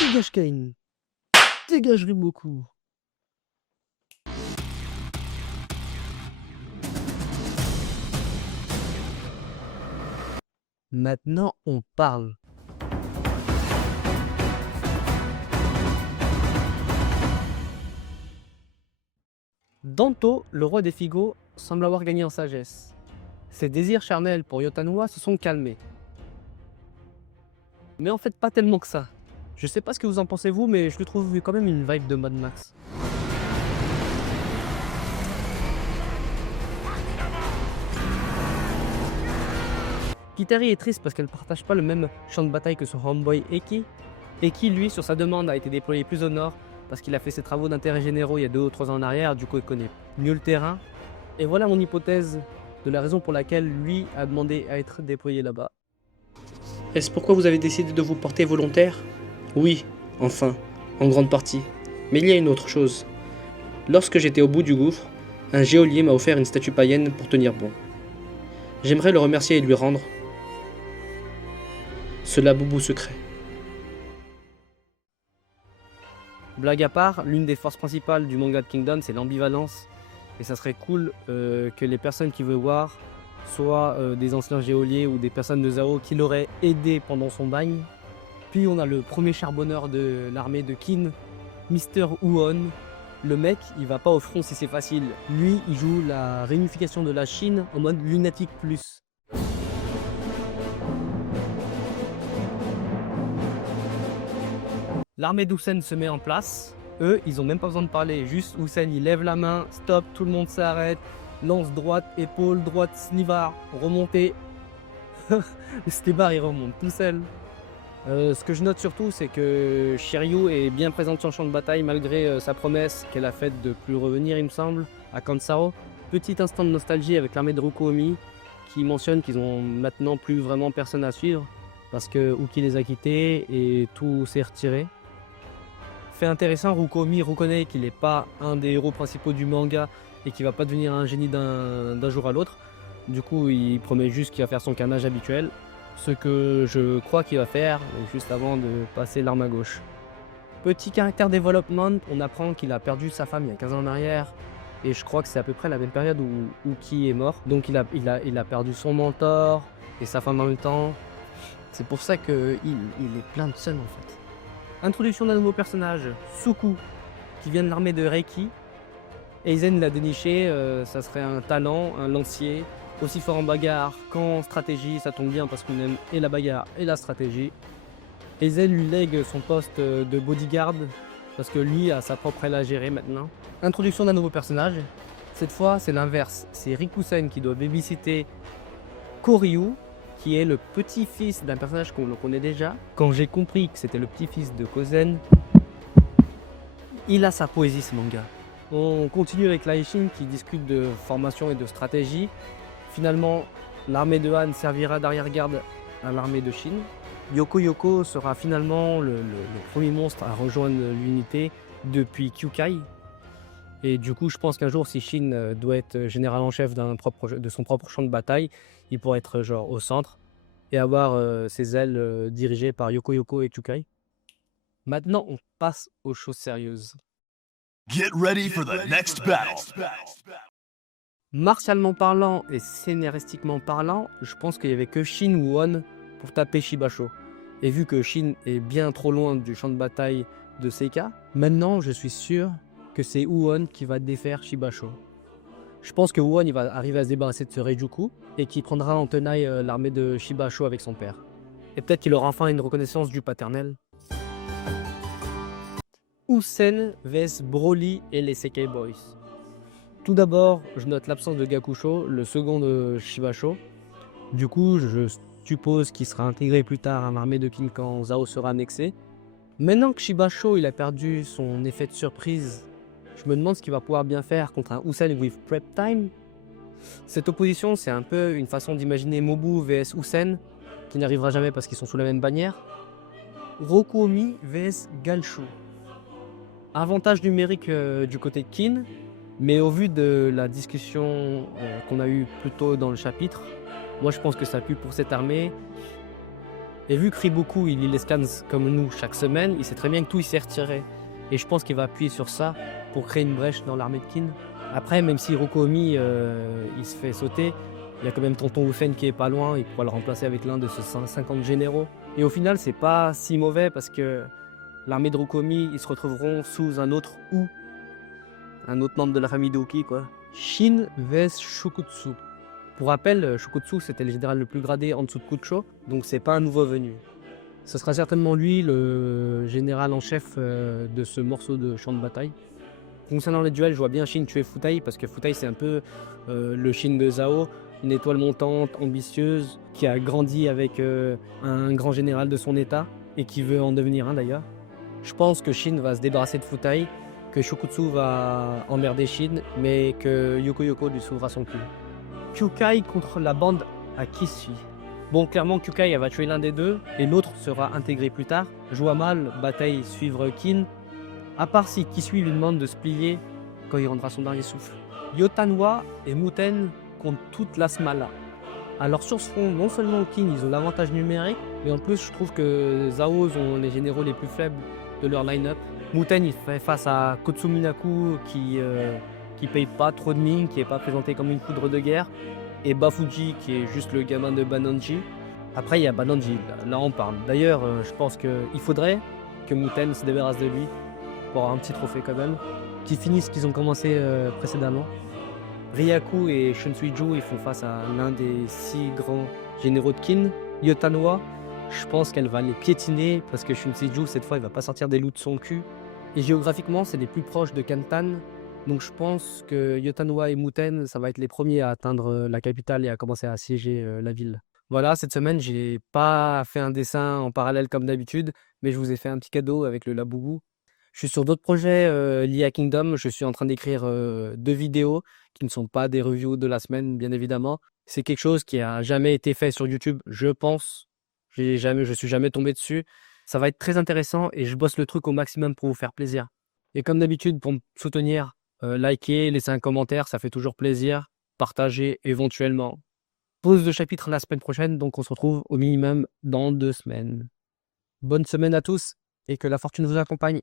Dégage Kain. Dégage Rimoku. Maintenant, on parle. Danto, le roi des Figo, semble avoir gagné en sagesse. Ses désirs charnels pour Yotanua se sont calmés. Mais en fait, pas tellement que ça. Je sais pas ce que vous en pensez vous, mais je lui trouve quand même une vibe de Mad Max. Kitari est triste parce qu'elle ne partage pas le même champ de bataille que son homeboy Eki. Eki, lui, sur sa demande, a été déployé plus au nord parce qu'il a fait ses travaux d'intérêt généraux il y a 2 ou 3 ans en arrière, du coup il connaît mieux le terrain. Et voilà mon hypothèse de la raison pour laquelle lui a demandé à être déployé là-bas. Est-ce pourquoi vous avez décidé de vous porter volontaire? Oui, enfin, en grande partie. Mais il y a une autre chose. Lorsque j'étais au bout du gouffre, un géolier m'a offert une statue païenne pour tenir bon. J'aimerais le remercier et lui rendre ce laboubou secret. Blague à part, l'une des forces principales du manga de Kingdom, c'est l'ambivalence. Et ça serait cool que les personnes qui veulent voir soient des anciens géoliers ou des personnes de Zao qui l'auraient aidé pendant son bagne. Puis on a le premier charbonneur de l'armée de Kin, Mr. Huon. Le mec, il va pas au front si c'est facile. Lui, il joue la réunification de la Chine en mode lunatique plus. L'armée d'Houssen se met en place. Eux, ils ont même pas besoin de parler. Juste Houssen, il lève la main, stop, tout le monde s'arrête. Lance droite, épaule, droite, snivar, remonter. Le snivar, il remonte tout seul. Ce que je note surtout, c'est que Shiryu est bien présente sur le champ de bataille malgré sa promesse qu'elle a faite de plus revenir, il me semble, à Kansao. Petit instant de nostalgie avec l'armée de Rukomi qui mentionne qu'ils ont maintenant plus vraiment personne à suivre parce que Uki les a quittés et tout s'est retiré. Fait intéressant, Rukomi reconnaît qu'il n'est pas un des héros principaux du manga et qu'il va pas devenir un génie d'un jour à l'autre. Du coup, il promet juste qu'il va faire son carnage habituel. Ce que je crois qu'il va faire juste avant de passer l'arme à gauche. Petit caractère développement, on apprend qu'il a perdu sa femme il y a 15 ans en arrière. Et je crois que c'est à peu près la même période où Uki est mort. Donc il a perdu son mentor et sa femme en même temps. C'est pour ça qu'il est plein de sun en fait. Introduction d'un nouveau personnage, Suku, qui vient de l'armée de Reiki. Aizen l'a déniché, ça serait un talent, un lancier, aussi fort en bagarre qu'en stratégie, ça tombe bien parce qu'on aime et la bagarre et la stratégie. Aizen lui lègue son poste de bodyguard parce que lui a sa propre aile à gérer maintenant. Introduction d'un nouveau personnage, cette fois c'est l'inverse, c'est Rikusen qui doit babysitter Koryu, qui est le petit-fils d'un personnage qu'on connaît déjà. Quand j'ai compris que c'était le petit-fils de Kozen, il a sa poésie ce manga. On continue avec l'Aishin qui discute de formation et de stratégie. Finalement, l'armée de Han servira d'arrière-garde à l'armée de Shin. Yoko Yoko sera finalement le premier monstre à rejoindre l'unité depuis Kyukai. Et du coup, je pense qu'un jour, si Shin doit être général en chef de son propre champ de bataille, il pourrait être genre au centre et avoir ses ailes dirigées par Yoko Yoko et Kyukai. Maintenant, on passe aux choses sérieuses. Get ready for the next battle. Martialement parlant et scénaristiquement parlant, je pense qu'il n'y avait que Shin ou Won pour taper Shibasho. Et vu que Shin est bien trop loin du champ de bataille de Seika, maintenant je suis sûr que c'est Won qui va défaire Shibasho. Je pense que Won il va arriver à se débarrasser de ce Reijuku et qu'il prendra en tenaille l'armée de Shibasho avec son père. Et peut-être qu'il aura enfin une reconnaissance du paternel. Houssen vs Broly et les Sekai Boys. Tout d'abord, je note l'absence de Gakusho, le second de Shibasho. Du coup, je suppose qu'il sera intégré plus tard à l'armée de Kin quand Zao sera annexé. Maintenant que Shibasho il a perdu son effet de surprise, je me demande ce qu'il va pouvoir bien faire contre un Houssen with Prep Time. Cette opposition, c'est un peu une façon d'imaginer Mobu vs Houssen, qui n'arrivera jamais parce qu'ils sont sous la même bannière. Rokomi vs Galshu. Avantage numérique du côté de Kin, mais au vu de la discussion qu'on a eue plus tôt dans le chapitre, moi je pense que ça pue pour cette armée. Et vu que Riboku, il lit les scans comme nous chaque semaine, il sait très bien que tout il s'est retiré. Et je pense qu'il va appuyer sur ça pour créer une brèche dans l'armée de Kin. Après, même si Rokomi il se fait sauter, il y a quand même Tonton Wufen qui est pas loin, il pourra le remplacer avec l'un de ses 50 généraux. Et au final, c'est pas si mauvais parce que l'armée de Rokomi, ils se retrouveront sous un autre membre de la famille d'Oki, quoi. Shin vs Shokutsu. Pour rappel, Shokutsu, c'était le général le plus gradé en dessous de Kucho, donc c'est pas un nouveau venu. Ce sera certainement lui, le général en chef de ce morceau de champ de bataille. Concernant les duels, je vois bien Shin tuer Futai, parce que Futai, c'est un peu le Shin de Zhao, une étoile montante, ambitieuse, qui a grandi avec un grand général de son état, et qui veut en devenir un d'ailleurs. Je pense que Shin va se débarrasser de Futai, que Shokutsu va emmerder Shin, mais que Yoko Yoko lui sauvera son cul. Kyukai contre la bande à Kisui. Bon, clairement, Kyukai elle va tuer l'un des deux, et l'autre sera intégré plus tard. Je vois mal Bataille suivre Kin, à part si Kisui lui demande de se plier quand il rendra son dernier souffle. Yotanwa et Muten contre toute la Smala. Alors sur ce front, non seulement Kin ils ont l'avantage numérique, mais en plus je trouve que Zao ont les généraux les plus faibles de leur line-up. Muten il fait face à Kotsuminaku qui paye pas trop de mine, qui est pas présenté comme une poudre de guerre, et Bafuji qui est juste le gamin de Banonji. Après il y a Banonji, là on parle. D'ailleurs je pense qu'il faudrait que Muten se débarrasse de lui pour avoir un petit trophée quand même, qui finissent ce qu'ils ont commencé précédemment. Ryaku et Shunsuiju ils font face à l'un des 6 grands généraux de Kin. Yotanwa, je pense qu'elle va les piétiner parce que Shunsuiju cette fois il va pas sortir des loups de son cul. Et géographiquement c'est les plus proches de Kantan, donc je pense que Yotanwa et Muten ça va être les premiers à atteindre la capitale et à commencer à assiéger la ville. Voilà, cette semaine j'ai pas fait un dessin en parallèle comme d'habitude, mais je vous ai fait un petit cadeau avec le Labougou. Je suis sur d'autres projets liés à Kingdom. Je suis en train d'écrire 2 vidéos qui ne sont pas des reviews de la semaine, bien évidemment. C'est quelque chose qui a jamais été fait sur YouTube, je pense. Je suis jamais tombé dessus. Ça va être très intéressant et je bosse le truc au maximum pour vous faire plaisir. Et comme d'habitude, pour me soutenir, likez, laissez un commentaire, ça fait toujours plaisir. Partagez éventuellement. Pause de chapitre la semaine prochaine, donc on se retrouve au minimum dans 2 semaines. Bonne semaine à tous et que la fortune vous accompagne.